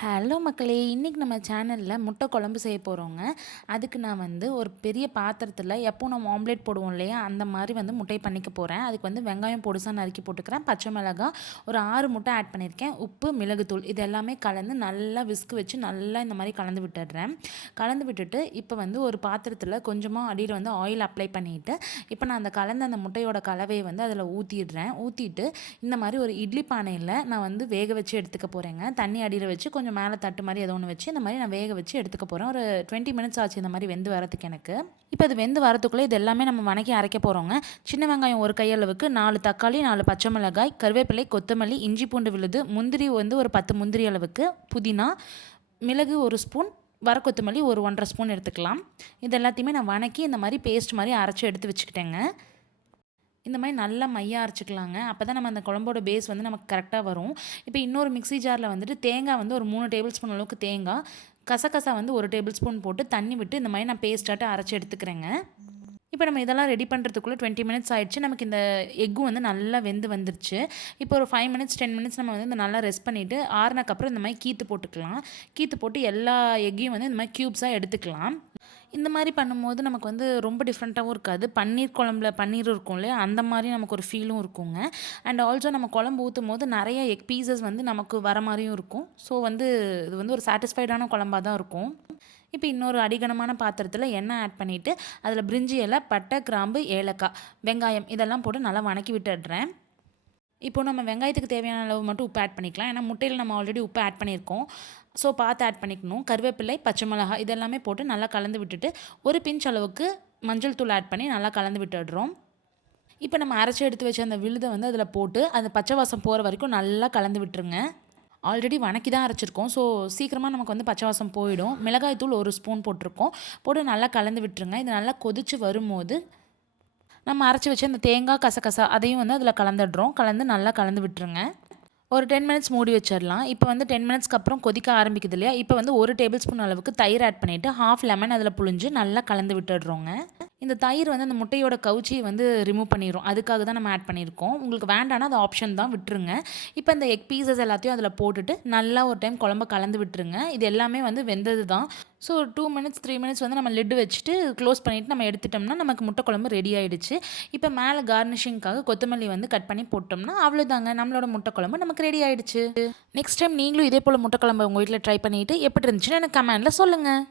Hello மக்களே! இன்றைக்கி நம்ம சேனலில் முட்டை குழம்பு செய்ய போகிறோங்க. அதுக்கு நான் ஒரு பெரிய பாத்திரத்தில் எப்பவும் நம்ம ஆம்லேட் போடுவோம் இல்லையா, அந்த மாதிரி முட்டை பண்ணிக்க போகிறேன். அதுக்கு வெங்காயம் பொடிசா நறுக்கி போட்டுக்கிறேன், பச்சை மிளகாய் ஒரு 6 முட்டை ஆட் பண்ணியிருக்கேன், உப்பு, மிளகுத்தூள் இது எல்லாமே கலந்து நல்லா விஸ்க் வச்சு நல்லா இந்த மாதிரி கலந்து விட்டுடுறேன். கலந்து விட்டுட்டு இப்போ ஒரு பாத்திரத்தில் கொஞ்சமாக அடியில் ஆயில் அப்ளை பண்ணிவிட்டு, இப்போ நான் அந்த முட்டையோட கலவையை அதில் ஊற்றிடுறேன். ஊற்றிட்டு இந்த மாதிரி ஒரு இட்லி பானையில் நான் வேக வச்சு எடுத்துக்க போகிறேங்க. தண்ணி அடியில் வச்சு கொஞ்சம் மேலே தட்டு மாதிரி ஏதோ ஒன்று வச்சு இந்த மாதிரி நான் வேக வச்சு எடுத்துக்க போகிறேன். ஒரு 20 மினிட்ஸ் ஆச்சு இந்த மாதிரி வெந்து வரதுக்கு எனக்கு. இப்போ அது வெந்து வரதுக்குள்ளே இது எல்லாமே நம்ம வணக்கி அரைக்க போகிறோங்க. சின்ன வெங்காயம் ஒரு கையளவுக்கு, 4 தக்காளி, 4 பச்சை மிளகாய், கருவேப்பிலை, கொத்தமல்லி, இஞ்சி பூண்டு விழுது, முந்திரி ஒரு 10 முந்திரி அளவுக்கு, புதினா, மிளகு ஒரு ஸ்பூன், வர கொத்தமல்லி ஒரு 1½ ஸ்பூன் எடுத்துக்கலாம். இது எல்லாத்தையுமே நான் வணக்கி இந்த மாதிரி பேஸ்ட் மாதிரி அரைச்சி எடுத்து வச்சுக்கிட்டேங்க. இந்த மாதிரி நல்லா மையாக அரைச்சிக்கலாங்க. அப்போ தான் நம்ம அந்த குழம்போட பேஸ் நமக்கு கரெக்டாக வரும். இப்போ இன்னொரு மிக்ஸி ஜாரில் தேங்காய் ஒரு 3 டேபிள் ஸ்பூன் அளவுக்கு தேங்காய், கசகசா 1 டேபிள் ஸ்பூன் போட்டு தண்ணி விட்டு இந்த மாதிரி நான் பேஸ்ட்டாட்டு அரைச்சி எடுத்துக்கிறேங்க. இப்போ நம்ம இதெல்லாம் ரெடி பண்ணுறதுக்குள்ளே 20 மினிட்ஸ் ஆயிடுச்சு. நமக்கு இந்த எக்கும் நல்லா வெந்து வந்துருச்சு. இப்போ ஒரு 5 மினிட்ஸ் 10 மினிட்ஸ் நம்ம இந்த நல்லா ரெஸ்ட் பண்ணிவிட்டு ஆறுனக்கப்புறம் இந்த மாதிரி கீத்து போட்டுக்கலாம். கீத்து போட்டு எல்லா எக்கையும் இந்த மாதிரி க்யூப்ஸாக எடுத்துக்கலாம். இந்த மாதிரி பண்ணும்போது நமக்கு ரொம்ப டிஃப்ரெண்ட்டாகவும் இருக்காது. பன்னீர் குழம்புல பன்னீர் இருக்கும் இல்லையா, அந்த மாதிரி நமக்கு ஒரு ஃபீலும் இருக்குங்க. அண்ட் ஆல்சோ நம்ம குழம்பு ஊற்றும் போது நிறைய எக் பீசஸ் நமக்கு வர மாதிரியும் இருக்கும். ஸோ இது ஒரு சாட்டிஸ்ஃபைடான குழம்பாக தான் இருக்கும். இப்போ இன்னொரு அடிகனமான பாத்திரத்தில் எண்ணெய் ஆட் பண்ணிவிட்டு அதில் பிரிஞ்சி இலை, பட்டை, கிராம்பு, ஏலக்காய், வெங்காயம் இதெல்லாம் போட்டு நல்லா வணக்கி விட்டுடுறேன். இப்போ நம்ம வெங்காயத்துக்கு தேவையான அளவு மட்டும் உப்பு ஆட் பண்ணிக்கலாம். ஏன்னா முட்டையில் நம்ம ஆல்ரெடி உப்பு ஆட் பண்ணியிருக்கோம். ஸோ பார்த்து ஆட் பண்ணிக்கணும். கருவேப்பிலை, பச்சை மிளகாய் இதெல்லாமே போட்டு நல்லா கலந்து விட்டுட்டு ஒரு பிஞ்ச் அளவுக்கு மஞ்சள் தூள் ஆட் பண்ணி நல்லா கலந்து விட்டுடுறோம். இப்போ நம்ம அரைச்சி எடுத்து வச்ச அந்த விழுதை அதில் போட்டு அந்த பச்சை வாசம் போகிற வரைக்கும் நல்லா கலந்து விட்டுருங்க. ஆல்ரெடி வணக்கி தான் அரைச்சிருக்கோம். ஸோ சீக்கிரமாக நமக்கு பச்சை வாசம் போயிடும். மிளகாய் தூள் 1 ஸ்பூன் போட்டிருக்கோம். போட்டு நல்லா கலந்து விட்டுருங்க. இது நல்லா கொதித்து வரும்போது நம்ம அரைச்சி வச்ச அந்த தேங்காய், கசகசா அதையும் அதில் கலந்துடுறோம். கலந்து நல்லா கலந்து விட்டுருங்க. ஒரு 10 மினிட்ஸ் மூடி வச்சிடலாம். இப்போ 10 மினிட்ஸ்க்கு அப்புறம் கொதிக்க ஆரம்பிக்குது இல்லையா, இப்போ 1 டேபிள் ஸ்பூன் அளவுக்கு தயிர் ஆட் பண்ணிவிட்டு ½ லெமன் அதில் புழிஞ்சு நல்லா கலந்து விட்டுடுறோங்க. இந்த தயிர் அந்த முட்டையோட கவுச்சியை ரிமூவ் பண்ணிடும். அதுக்காக தான் நம்ம ஆட் பண்ணியிருக்கோம். உங்களுக்கு வேண்டானா அது ஆப்ஷன் தான், விட்டுருங்க. இப்போ இந்த எக் பீசஸ் எல்லாத்தையும் அதில் போட்டுட்டு நல்லா ஒரு டைம் குழம்ப கலந்து விட்டுருங்க. இது எல்லாமே வெந்தது தான். ஸோ 2 மினிட்ஸ் 3 மினிட்ஸ் நம்ம லிட்டு வச்சுட்டு க்ளோஸ் பண்ணிவிட்டு நம்ம எடுத்துட்டோம்னா நமக்கு முட்டை குழம்பு ரெடி ஆகிடுச்சு. இப்போ மேலே கார்னிஷிங்காக கொத்தமல்லி கட் பண்ணி போட்டோம்னா அவ்வளோதாங்க, நம்மளோட முட்டை குழம்பு நமக்கு ரெடி ஆகிடுச்சு. நெக்ஸ்ட் டைம் நீங்களும் இதே போல் முட்டை குழம்பு உங்கள் வீட்டில் ட்ரை பண்ணிவிட்டு எப்படி இருந்துச்சுன்னு எனக்கு கமெண்டில் சொல்லுங்கள்.